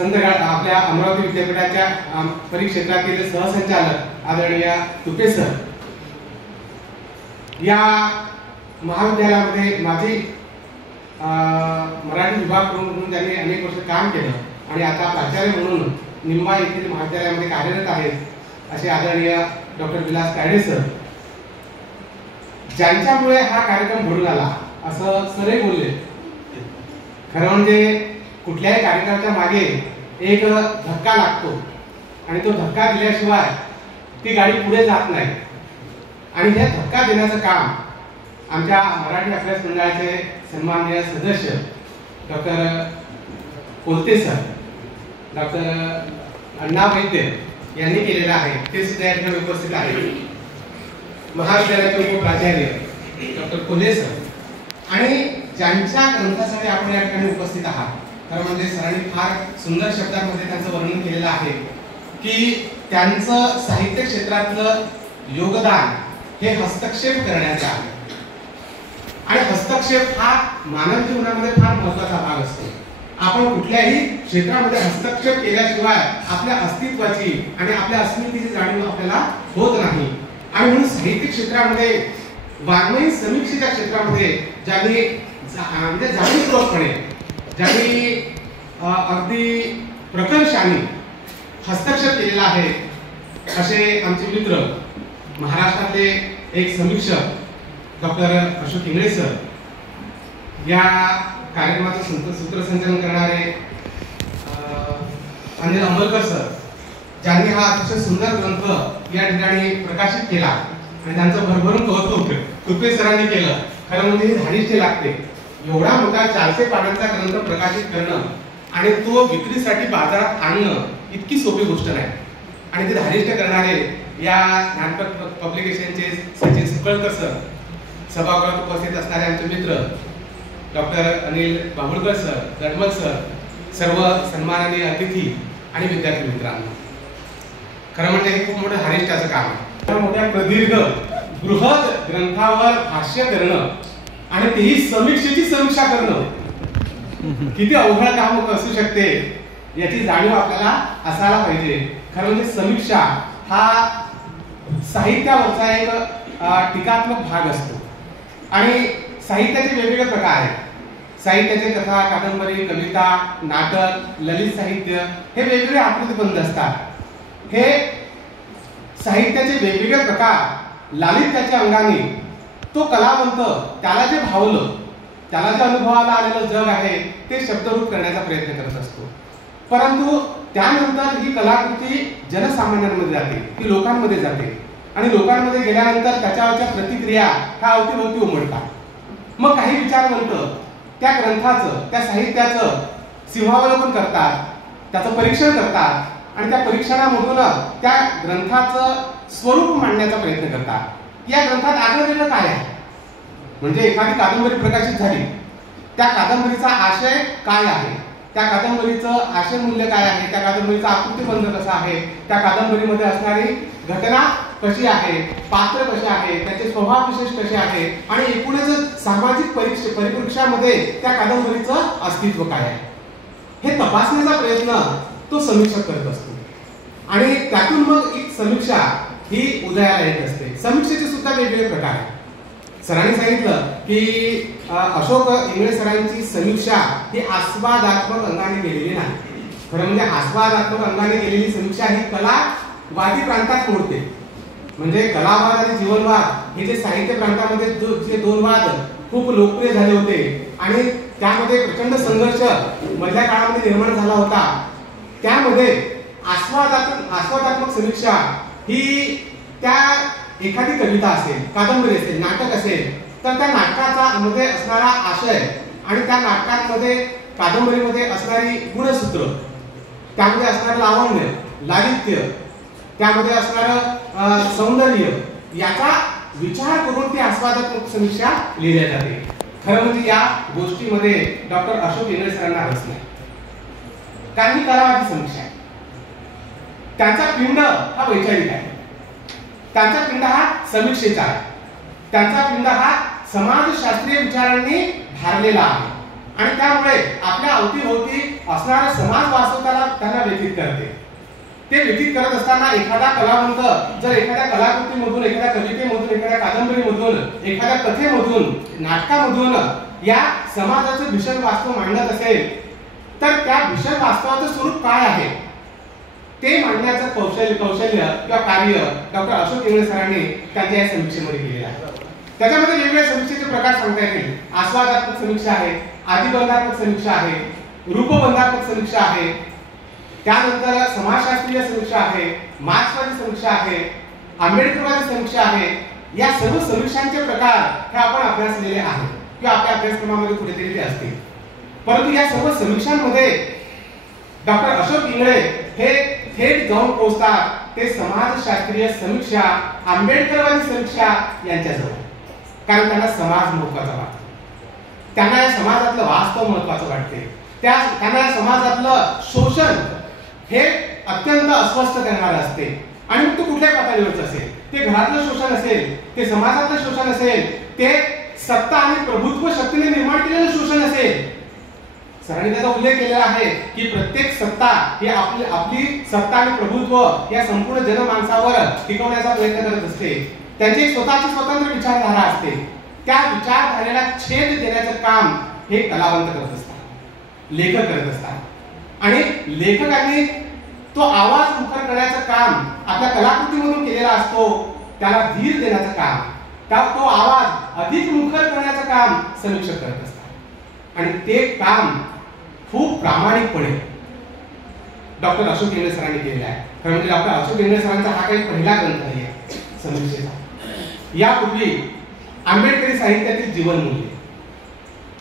आपल्या अमरावती विद्यापीठाच्या परिक्षेत्रातील सहसंचालक आदरणीय तुपे सर, या महाविद्यालयामध्ये माझी मराठी विभाग म्हणून त्यांनी अनेक वर्ष काम केलं आणि आता प्राचार्य म्हणून निंबा येथील महाविद्यालयामध्ये कार्यरत आहेत असे आदरणीय डॉक्टर विलास तायडे सर, ज्यांच्यामुळे हा कार्यक्रम घडून आला असं सरही बोलले. खरं म्हणजे कुठल्याही कार्यक्रमाच्या मागे एक धक्का लागतो आणि तो धक्का दिल्याशिवाय ती गाडी पुढे जात नाही. आणि हे धक्का देण्याचं काम आमच्या मराठी अभ्यास मंडळाचे सन्माननीय सदस्य डॉक्टर कोलते सर, डॉक्टर अण्णा वैद्य यांनी केलेलं आहे. ते सुद्धा या ठिकाणी उपस्थित आहेत. महाविद्यालयाचे उपप्राचार्य डॉक्टर कोल्हे सर आणि ज्यांच्या ग्रंथासाठी आपण या ठिकाणी उपस्थित आहात. तर म्हणजे सरांनी फार सुंदर शब्दांमध्ये त्यांचं वर्णन केलेलं आहे की त्यांचं साहित्य क्षेत्रातलं योगदान हे हस्तक्षेप करण्याचं आहे. आणि हस्तक्षेप हा मानव जीवनामध्ये फार महत्त्वाचा भाग असतो. आपण कुठल्याही क्षेत्रामध्ये हस्तक्षेप केल्याशिवाय आपल्या अस्तित्वाची आणि आपल्या अस्मितेची जाणीव आपल्याला होत नाही. आणि म्हणून साहित्य क्षेत्रामध्ये, वाङ्मयीन समीक्षेच्या क्षेत्रामध्ये ज्यांनी म्हणजे जाणीवपूर्वकपणे, ज्यांनी अगदी प्रकर्षाने हस्तक्षेप केलेला आहे असे आमचे मित्र, महाराष्ट्रातले एक समीक्षक डॉक्टर अशोक इंगळे सर, या कार्यक्रमाचं सूत्रसंचालन करणारे अनिल अंबलकर सर, ज्यांनी हा अतिशय सुंदर ग्रंथ या ठिकाणी प्रकाशित केला आणि त्यांचं भरभरून कौतुक तुपे सरांनी केलं. खरं म्हणजे हे धाडिष्ट लागते. एवढा मोठा 400 पानांचा ग्रंथ प्रकाशित करणं आणि तो विक्रीसाठी बाजारात आणणं इतकी सोपी गोष्ट नाही. आणि ते धाडिष्ट करणारे या ज्ञानपथ पब्लिकेशनचे सचिन सुकळकर सर, सभागृहात उपस्थित असणारे आमचे मित्र doctor Anil Babulkar sir, Gadmal sir, सर्व सन्माननीय अतिथी आणि विद्यार्थी मित्रांनो, खरं म्हणजे हे खूप मोठं धाडिष्टाचं काम आहे. मोठ्या प्रदीर्घ बृहत ग्रंथावर भाष्य करणं आणि तेही समीक्षेची समीक्षा करणं किती अवघड काम असू शकते याची जाणीव आपल्याला असायला पाहिजे. खरं म्हणजे समीक्षा हा साहित्यावरचा एक टीकात्मक भाग असतो. आणि साहित्याचे वेगवेगळे प्रकार आहेत. साहित्याचे कथा, कादंबरी, कविता, नाटक, ललित साहित्य हे वेगवेगळे आकृतीबंध असतात. हे साहित्याचे वेगवेगळे प्रकार लालित्याच्या अंगाने तो कलावंत त्याला जे भावलं, त्याला जे अनुभवाला आलेलं जग आहे ते शब्दरूप करण्याचा प्रयत्न करत असतो. परंतु त्यानंतर ही कलाकृती जनसामान्यांमध्ये जाते, ती लोकांमध्ये जाते आणि लोकांमध्ये गेल्यानंतर त्याच्यावरच्या प्रतिक्रिया ह्या अवतीभोवती उमटतात. मग काही विचारवंत त्या ग्रंथाचं, त्या साहित्याचं सिंहावलोकन करतात, त्याचं परीक्षण करतात आणि त्या परीक्षणामधून त्या ग्रंथाचं स्वरूप मांडण्याचा प्रयत्न करतात. या ग्रंथात आढळलेलं काय आहे, म्हणजे एखादी कादंबरी प्रकाशित झाली, त्या कादंबरीचा आशय काय आहे, त्या कादंबरीचं आशय मूल्य काय आहे, त्या कादंबरीचा आकृतीबंध कसा आहे, त्या कादंबरीमध्ये असणारी घटना कशी आहे, पात्र कसे आहे, त्याचे स्वभाव विशेष कसे आहे आणि एकूणच सामाजिक परिप्रेक्ष्यामध्ये त्या कादंबरीचं अस्तित्व काय आहे, हे तपासण्याचा प्रयत्न तो समीक्षक करत असतो. आणि त्यातून मग एक समीक्षा ही उदयाला येत असते. समीक्षेचे सुद्धा वेगवेगळे प्रकार आहेत. सरांनी सांगितलं की अशोक इंगळे सरांची समीक्षा ही आस्वादात्मक अंगाने केलेली नाही. खरं म्हणजे आस्वादात्मक अंगाने केलेली समीक्षा ही कलावादी प्रांतात मोडते. म्हणजे कलावाद आणि जीवनवाद हे जे साहित्य प्रांतामध्ये जे दोन वाद खूप लोकप्रिय झाले होते आणि त्यामध्ये प्रचंड संघर्ष मधल्या काळामध्ये निर्माण झाला होता, त्यामध्ये आस्वादात्मक समीक्षा ही त्या एखादी कविता असेल, कादंबरी असेल, नाटक असेल तर त्या नाटकाचा मध्ये असणारा आशय आणि त्या नाटकांमध्ये, कादंबरीमध्ये असणारी गुणसूत्र, त्यामध्ये असणारं लावण्य, लालित्य, त्यामध्ये असणारं सौंदर्य याचा विचार करून ती आस्वादात्मक समीक्षा लिहिली जाते. खरं म्हणजे या गोष्टीमध्ये डॉक्टर अशोक इंगळे सरांना रस नाही, कारण ही कलावादी समीक्षा आहे. त्यांचा पिंड हा वैचारिक आहे, त्यांचा पिंड हा समीक्षेचा आहे, त्यांचा पिंड हा समाजशास्त्रीय विचारांनी भारलेला आहे आणि त्यामुळे आपल्या अवतीभोवती असणारा समाज वास्तवताला त्यांना व्यतीत करते. ते व्यतीत करत असताना एखादा कलावंत जर एखाद्या कलाकृतीमधून, एखाद्या कवितेमधून, एखाद्या कादंबरीमधून, एखाद्या कथेमधून, नाटकामधून या समाजाचं भीषण वास्तव मांडत असेल तर त्या भीषण वास्तवाचं स्वरूप काय आहे ते मांडण्याचं कौशल्य किंवा कार्य डॉक्टर अशोक इंगळे सरांनी त्यांच्या या समीक्षेमध्ये केलेलं आहे. त्याच्यामध्ये वेगवेगळ्या समीक्षेचे प्रकार सांगता येतील. आस्वादात्मक समीक्षा आहे, आदिबंधात्मक समीक्षा आहे, रूपबंधात्मक समीक्षा आहे, त्यानंतर समाजशास्त्रीय समीक्षा आहे, मार्क्सवादी समीक्षा आहे, आंबेडकरवादी समीक्षा आहे. या सर्व समीक्षांचे प्रकार हे आपण अभ्यासलेले आहेत किंवा आपल्या अभ्यासक्रमामध्ये कुठेतरी ते असतील. परंतु या सर्व समीक्षांमध्ये डॉक्टर अशोक इंगळे हे थेट जाऊन पोहोचतात ते समाजशास्त्रीय समीक्षा, आंबेडकरवादी समीक्षा यांच्याजवळ. कारण त्यांना समाज महत्वाचा वाटतो, त्यांना या समाजातलं वास्तव महत्वाचं वाटते, त्यांना या समाजातलं शोषण हे अत्यंत अस्वस्थ करणारं असते. आणि मग तो कुठल्या पातळीवरच असेल, ते घरातलं शोषण असेल, ते समाजातलं शोषण असेल, ते सत्ता आणि प्रभुत्व शक्तीने निर्माण केलेलं शोषण असेल. सरांनी त्याचा उल्लेख केलेला आहे की प्रत्येक सत्ता ही आपली सत्ता आणि प्रभुत्व या संपूर्ण जनमानसावर टिकवण्याचा प्रयत्न करत असते. त्यांची स्वतःची स्वतंत्र विचारधारा असते. त्या विचारधारेला छेद देण्याचं काम हे कलावंत करत असतात, लेखक करत असतात. आणि लेखकांनी तो आवाज मुखर करण्याचं काम आपल्या कलाकृतीमधून केलेला असतो. त्याला धीर देण्याचं काम, तो आवाज अधिक मुखर करण्याचं काम समीक्षक करत असतात. आणि ते काम खूप प्रामाणिकपणे डॉक्टर अशोक इंगळे सरांनी केलेला आहे. खरं म्हणजे डॉक्टर अशोक इंगळे सरांचा हा काही पहिला ग्रंथ नाही आहे समीक्षेचा. यापूर्वी आंबेडकरी साहित्यातील जीवनमूल्य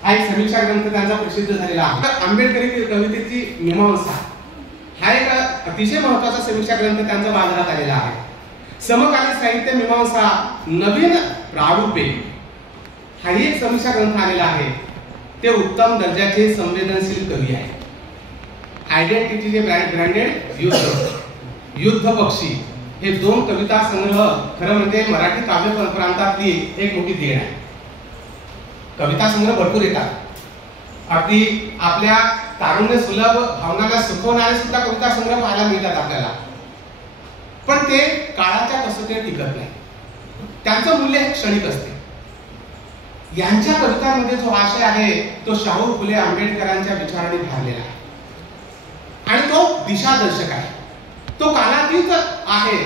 हा एक समीक्षा ग्रंथ त्यांचा प्रसिद्ध झालेला आहे. तर आंबेडकरी कवितेची मीमांसा हा एक अतिशय महत्वाचा समीक्षा ग्रंथ त्यांचा बाजारात आलेला आहे. समकालीन साहित्य मीमांसा नवीन प्रारूपे हाही एक समीक्षा ग्रंथ आलेला आहे. ते उत्तम दर्जाचे संवेदनशील कवी आहे. आयडेंटिटीचे ब्रँडेड युद्ध पक्षी हे दोन कविता संग्रह खरं म्हणजे मराठी काव्य प्रांतातली एक मोठी देण आहे. कविता संग्रह भरपूर येतात. अगदी आपल्या तारुण्य सुलभ भावनाला सुखवणारे सुद्धा कविता संग्रह पाहायला मिळतात आपल्याला. पण ते काळाच्या कसोटीवर टिकत नाही. त्यांचं मूल्य हे क्षणिक असते. यांच्या कवितांमध्ये जो आशय आहे तो शाहू फुले आंबेडकरांच्या विचारांनी भरलेला आहे आणि तो दिशादर्शक आहे. तो कालातीत आहे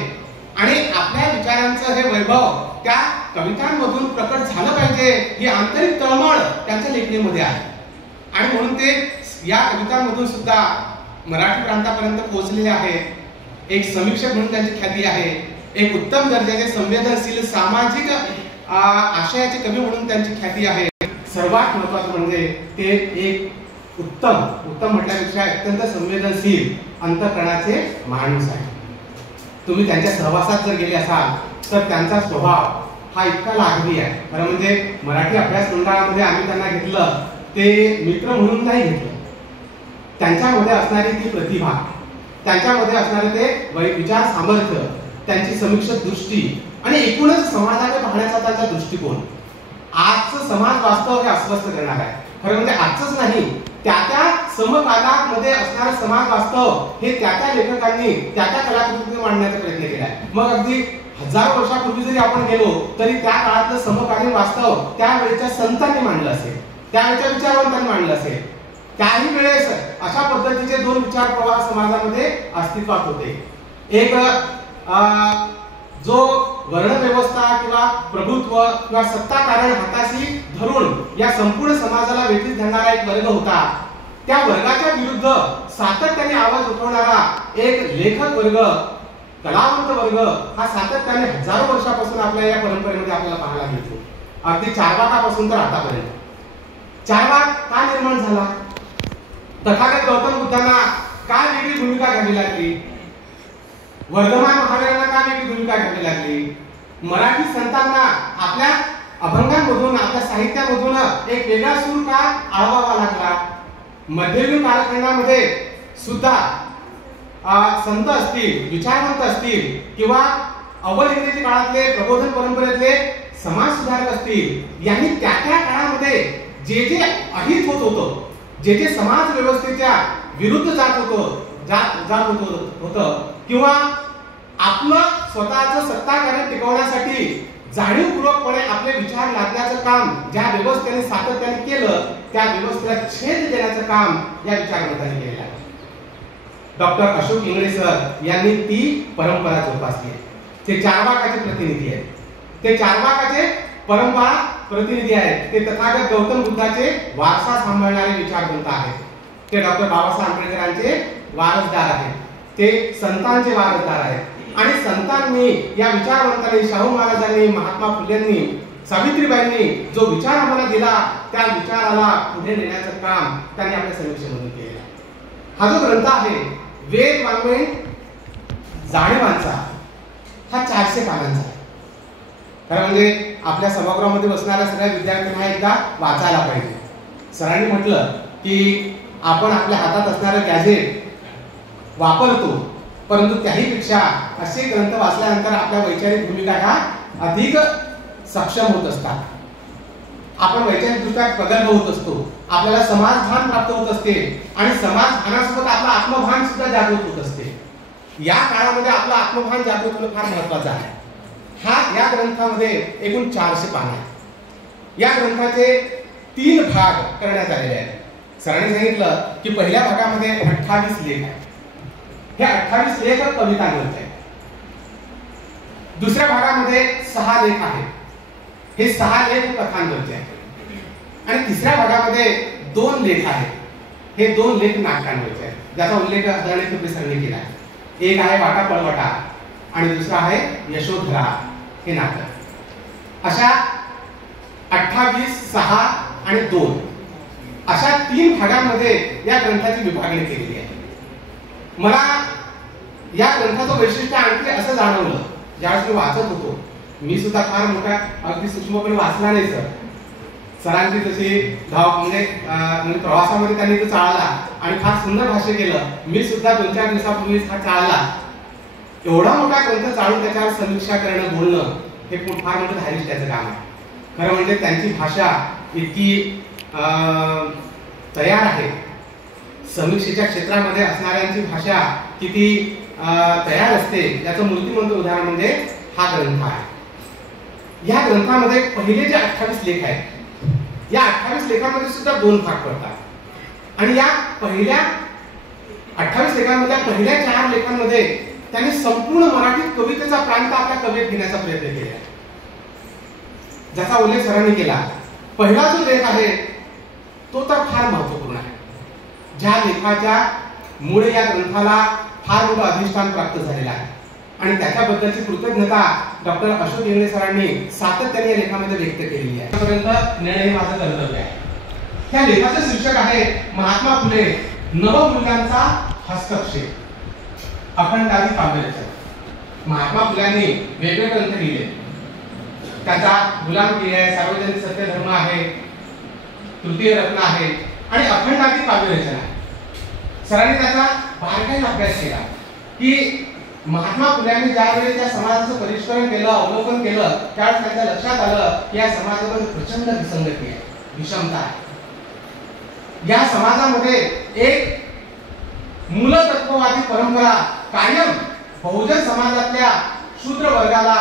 आणि आपल्या विचारांचं हे वैभव त्या कवितांमधून प्रकट झालं पाहिजे ही आंतरिक तळमळ त्यांच्या लेखणीमध्ये आहे. आणि म्हणून ते या कवितांमधून सुद्धा मराठी प्रांतापर्यंत पोहोचलेले आहे. एक समीक्षक म्हणून त्यांची ख्याती आहे. एक उत्तम दर्जाचे संवेदनशील सामाजिक आशयाचे कवी म्हणून त्यांची ख्याती आहे. सर्वात महत्वाचं म्हणजे ते एक उत्तम म्हटल्यापेक्षा अत्यंत संवेदनशील अंतःकरणाचे माणूस आहे. तुम्ही त्यांच्या सहवासात जर गेले असाल तर त्यांचा स्वभाव हा इतका लागवी आहे. खरं म्हणजे मराठी अभ्यास मंडळामध्ये आम्ही त्यांना घेतलं ते मित्र म्हणून नाही घेतलं. त्यांच्यामध्ये असणारी ती प्रतिभा, त्यांच्यामध्ये असणारे ते विचार सामर्थ्य, त्यांची समीक्षक दृष्टी आणि एकूणच समाजाकडे पाहण्याचा त्यांचा दृष्टिकोन आजचं समाज वास्तव हे अस्वस्थ करणार आहे. खरं म्हणजे आजच नाही, त्या समकालामध्ये असणारं समाज वास्तव हे त्या लेखकांनी त्या कलाकृतीतून मांडण्याचा प्रयत्न केला आहे. मग अगदी हजारो वर्षापूर्वी जरी आपण गेलो तरी त्या काळातलं समकालीन वास्तव त्यावेळेच्या संतांनी मांडलं असेल, त्यावेळेच्या विचारवंतांनी मांडलं असेल. काही वेळेस अशा पद्धतीचे दोन विचार प्रवाह समाजामध्ये अस्तित्वात होते. एक जो वर्णव्यवस्था किंवा प्रभुत्व किंवा सत्ता कारण हाताशी धरून या संपूर्ण समाजाला वेठीस धरणारा एक वर्ग होता. त्या वर्गाच्या विरुद्ध सातत्याने आवाज उठवणारा एक लेखक वर्ग, कलावंत वर्ग हा सातत्याने हजारो वर्षापासून आपल्या या परंपरेमध्ये आपल्याला पाहायला मिळतो. अगदी चारवाकापासून तर आतापर्यंत. चारवाक का निर्माण झाला? तथागत गौतम बुद्धांना काय वेगळी भूमिका घ्यावी लागली? वर्धमान महावीरांना का वेगळी भूमिका घ्यावी लागली? मराठी संतांना आपल्या अभंगांमधून, आपल्या साहित्यामधून एक वेगळा सूर का आळवावा लागला? मध्ययुगीन कालखंडामध्ये सुद्धा संत असतील, विचारवंत असतील किंवा अव्वल इंग्रजी काळातले प्रबोधन परंपरेतले समाज सुधारक असतील, यांनी त्या काळामध्ये जे जे अहित होत होतं, जे जे समाज व्यवस्थेच्या विरुद्ध जात होतं किंवा आपलं स्वतःचं सत्ताकारण टिकवण्यासाठी जाणीवपूर्वकपणे आपले विचार लादण्याचं काम ज्या व्यवस्थेने सातत्याने केलं, त्या व्यवस्थेला छेद देण्याचं काम या विचारवंतांनी केलेलं आहे. डॉक्टर अशोक इंगळे सर यांनी ती परंपरा जोपासली आहे. ते चारवाकाचे प्रतिनिधी आहेत. ते चारवाकाचे परंपरा प्रतिनिधी आहेत. ते तथागत गौतम बुद्धाचे वारसा सांभाळणारे विचारवंत आहेत. ते डॉक्टर बाबासाहेब आंबेडकरांचे वारसदार आहेत. ते संतांचे वारसदार आहेत. आणि संतांनी, या विचारवंतांनी, शाहू महाराजांनी, महात्मा फुलेंनी, सावित्रीबाईंनी जो विचार आम्हाला दिला, त्या विचाराला पुढे नेण्याचं काम त्यांनी आपल्या समीक्षेमधून केलं. हा जो ग्रंथ आहे वेद वाङ्मय जाणीवांचा, हा 400 पानांचा आहे. खरं म्हणजे आपल्या सभागृहामध्ये बसणाऱ्या सगळ्या विद्यार्थ्यांना एकदा वाचायला पाहिजे. सरांनी म्हटलं की आपण आपल्या हातात असणारं गॅजेट वापरतो, परंतु त्याहीपेक्षा असे ग्रंथ वाचल्यानंतर आपल्या वैचारिक भूमिका ह्या अधिक सक्षम होत असतात. आपण वैचारिकदृष्ट्या प्रगल्भ होत असतो. आपल्याला समाजभान प्राप्त होत असते आणि समाजभानासोबत आपलं आत्मभान सुद्धा जागृत होत असते. या काळामध्ये आपलं आत्मभान जागृत होणं फार महत्वाचं आहे. या ग्रंथामध्ये एकूण 400 पानं आहेत. या ग्रंथाचे 3 भाग करण्यात आलेले आहेत. सरांनी सांगितलं की पहिल्या भागामध्ये 28 लेख आहेत. हे 28 लेख कवितांवरचे आहेत. दुसऱ्या भागामध्ये 6 लेख आहेत. हे 6 लेख कथांवरचे आहेत. आणि तिसऱ्या भागामध्ये 2 लेख आहेत. हे 2 लेख नाटकांवरचे आहेत, ज्याचा उल्लेख आदरणीय तुपे सरांनी केला आहे. एक आहे वाटा पळवटा आणि दुसरा आहे यशोधरा हे नाटक. अशा 28, 6 आणि 2 अशा 3 भागांमध्ये या ग्रंथाची विभागणी केलेली आहे. मला या ग्रंथाचं वैशिष्ट्य आणखी असं जाणवलं ज्यावेळेस मी वाचत होतो. मी सुद्धा फार मोठ्या अगदी सूक्ष्मपणे वाचला नाही सर. सरांची तशी म्हणजे प्रवासामध्ये त्यांनी तो चाळला आणि फार सुंदर भाष्य केलं. मी सुद्धा 2-4 दिवसापूर्वीच हा चाळला. एवढा मोठा ग्रंथ चाळून त्याच्यावर समीक्षा करणं, बोलणं हे फार मोठं धारिष्ट्याचं काम आहे. खरं म्हणजे त्यांची भाषा इतकी तयार आहे. समीक्षेच्या क्षेत्रामध्ये असणाऱ्यांची भाषा किती तयार असते याचं मूर्तिमंत उदाहरण म्हणजे हा ग्रंथ आहे. या ग्रंथामध्ये पहिले जे 28 लेख आहेत, या 28 लेखांमध्ये सुद्धा 2 भाग पडतात. आणि या पहिल्या 28 लेखांमधल्या पहिल्या 4 लेखांमध्ये त्यांनी संपूर्ण मराठी कवितेचा प्रांत आपल्या कवितेत घेण्याचा प्रयत्न केला, ज्याचा उल्लेख सरांनी केला. पहिला जो लेख आहे तो तर फार महत्वपूर्ण आहे. ज्या लेखाच्या मुळे या ग्रंथाला फार मोठं अधिष्ठान प्राप्त झालेलं आहे आणि त्याच्याबद्दलची कृतज्ञता डॉक्टर अशोक इंगळे सरांनी सातत्याने या लेखामध्ये व्यक्त केलेली आहे. आतापर्यंत निर्णय हे माझं कर्तव्य आहे. त्या लेखाचं शीर्षक आहे महात्मा फुले नवमूल्यांचा हस्तक्षेप, अखंडादी काव्यरचना. महात्मा फुल्यांनी वेगवेगळे ग्रंथ लिहिले. त्याचा गुलामगिरी आहे, सार्वजनिक सत्यधर्म आहे, तृतीय रत्न आहे आणि अखंडादी काव्यरचना आहे. सरांनी त्याचा बारकाईने अभ्यास केला की महात्मा फुल्यांनी ज्यावेळी त्या समाजाचं परिष्करण केलं, अवलोकन केलं, त्यावेळेस त्यांच्या लक्षात आलं की या समाजामध्ये प्रचंड विसंगती आहे, विषमता आहे. या समाजामध्ये एक मूलतत्ववादी परंपरा कायम बहुजन समाजातल्या शूद्र वर्गाला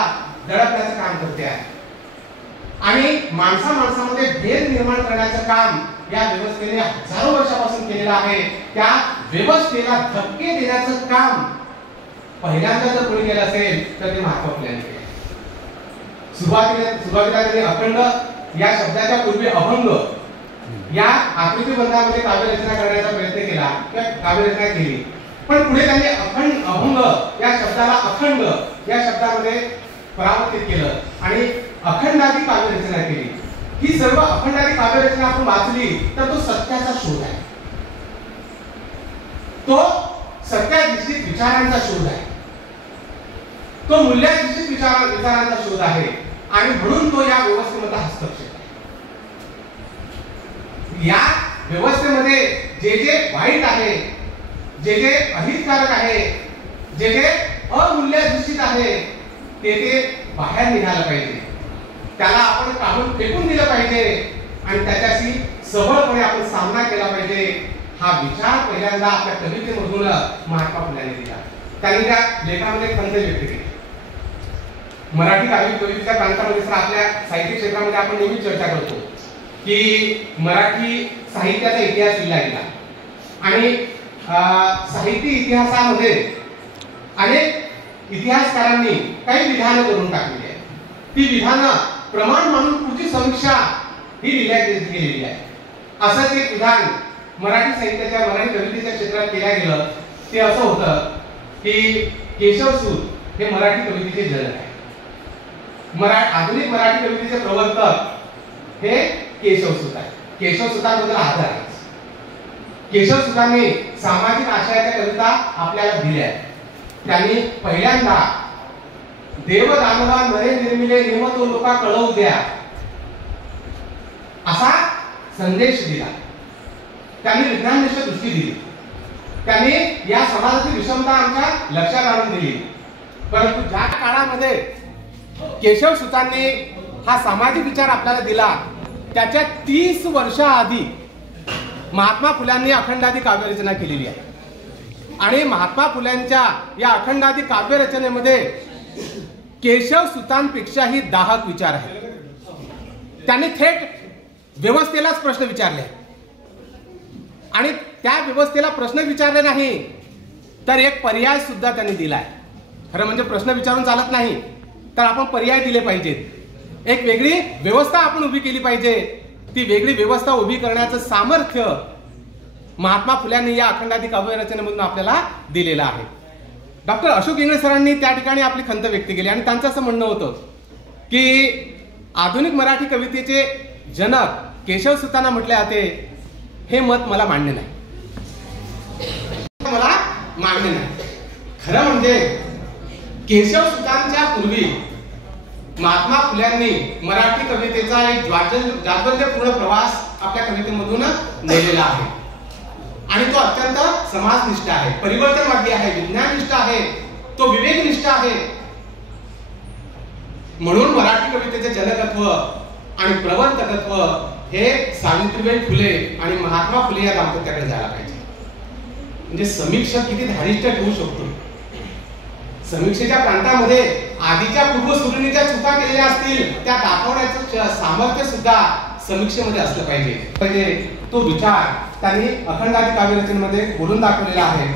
दडपण्याचं काम करते आहे आणि माणसामध्ये भेद निर्माण करण्याचं काम या व्यवस्थेने हजारो वर्षापासून केलेलं आहे. त्या व्यवस्थेला धक्के देण्याचं काम पहिल्यांदा जर कोणी केलं असेल तर ते महात्मा फुल्यांनी केलं. सुरुवातीला त्यांनी अखंड या शब्दाच्या पूर्वी अभंग या आकृतीबंधामध्ये काव्यरचना करण्याचा प्रयत्न केला किंवा काव्यरचना केली, पण पुढे त्यांनी अभंग या शब्दाला अखंड या शब्दामध्ये परावर्तित केलं आणि अखंडादी काव्यरचना केली. ही सर्व अखंडादी काव्यरचना आपण वाचली तर तो सत्याचा शोध आहे, तो सत्याधिष्ठित विचारांचा शोध आहे, तो मूल्याधिष्ठित विचारांचा शोध आहे आणि म्हणून तो या व्यवस्थेमध्ये हस्तक्षेप आहे. या व्यवस्थेमध्ये जे जे वाईट आहे, जे जे अहितकारक आहे, जे जे अमूल्याधिष्ठित आहे ते बाहेर निघालं पाहिजे. त्याला आपण काढून फेकून दिलं पाहिजे आणि त्याच्याशी सबळपणे आपण सामना केला पाहिजे, हा विचार पहिल्यांदा आपल्या कवितेमधून महात्मा फुल्यांनी दिला. त्यांनी त्या लेखामध्ये खंत व्यक्त केली. मराठी काव्य कवितेच्या प्रांतामध्ये सर आपल्या साहित्य क्षेत्रामध्ये आपण नेहमी चर्चा करतो की मराठी साहित्याचा इतिहास लिहिला गेला आणि साहित्य इतिहासामध्ये अनेक इतिहासकारांनी काही विधानं करून टाकलेली आहेत. ती विधानं प्रमाण म्हणून पुढची समीक्षा ही लिहिली आहे. असंच एक विधान मराठी साहित्याच्या मराठी कवितेच्या क्षेत्रात केल्या गेलं ते असं होतं की केशवसूत हे मराठी कवितेचे जनक आहे. आधुनिक मराठी कवितेचे प्रवर्तक हे केशवसूत आहे. केशवसूतांबद्दल आदर आहे. केशवसूतांनी सामाजिक आशयाच्या कविता आपल्याला दिल्या आहेत. त्यांनी पहिल्यांदा देव दानवा नरे निर्मिले निमतो लोका कळवू द्या असा संदेश दिला. त्यांनी विज्ञाननिष्ठ दृष्टी दिली. त्यांनी या समाजाची विषमता आमच्या लक्षात आणून दिली. परंतु ज्या काळामध्ये केशवसूतांनी हा सामाजिक विचार आपल्याला दिला त्याच्या 30 वर्षाआधी महात्मा फुल्यांनी अखंडादी काव्यरचना केलेली आहे. आणि महात्मा फुल्यांच्या या अखंडादी काव्यरचनेमध्ये केशवसूतांपेक्षाही दाहक विचार आहे. त्यांनी थेट व्यवस्थेलाच प्रश्न विचारले आणि त्या व्यवस्थेला प्रश्न विचारले नाही तर एक पर्याय सुद्धा त्यांनी दिलाय. खरं म्हणजे प्रश्न विचारून चालत नाही तर आपण पर्याय दिले पाहिजेत. एक वेगळी व्यवस्था आपण उभी केली पाहिजे. ती वेगळी व्यवस्था उभी करण्याचं सामर्थ्य महात्मा फुल्यांनी या अखंडादी काव्य रचनेमधून आपल्याला दिलेलं आहे. डॉक्टर अशोक इंगळे सरांनी त्या ठिकाणी आपली खंत व्यक्त केली आणि त्यांचं असं म्हणणं होतं की आधुनिक मराठी कवितेचे जनक केशवसूतांना म्हटले जाते, हे मत मला मान्य नाही. मला मान्य नाही. खरं म्हणजे केशवसूतांच्या पूर्वी महात्मा फुल्यांनी मराठी कवितेचा एक जाज्वल्यपूर्ण प्रवास आपल्या कवितेमधून नेलेला आहे आणि तो अत्यंत समाजनिष्ठ आहे, परिवर्तनवादी आहे, विज्ञाननिष्ठ आहे, तो विवेकनिष्ठ आहे. म्हणून मराठी कवितेचे जनकत्व आणि प्रवर्तकत्व हे सावित्रीबाई फुले आणि महात्मा फुले या दाम्पत्याकडे जायला पाहिजे. म्हणजे समीक्षक किती धारिष्ट ठेवू शकतो. समीक्षेच्या प्रांतामध्ये आधीच्या पूर्वसुरीच्या चुका केलेल्या असतील त्या दाखवण्याचं सामर्थ्य सुद्धा समीक्षेमध्ये असलं पाहिजे. तो विचार त्यांनी अखंडादी काव्यरचनेमध्ये बोलून दाखवलेला आहे.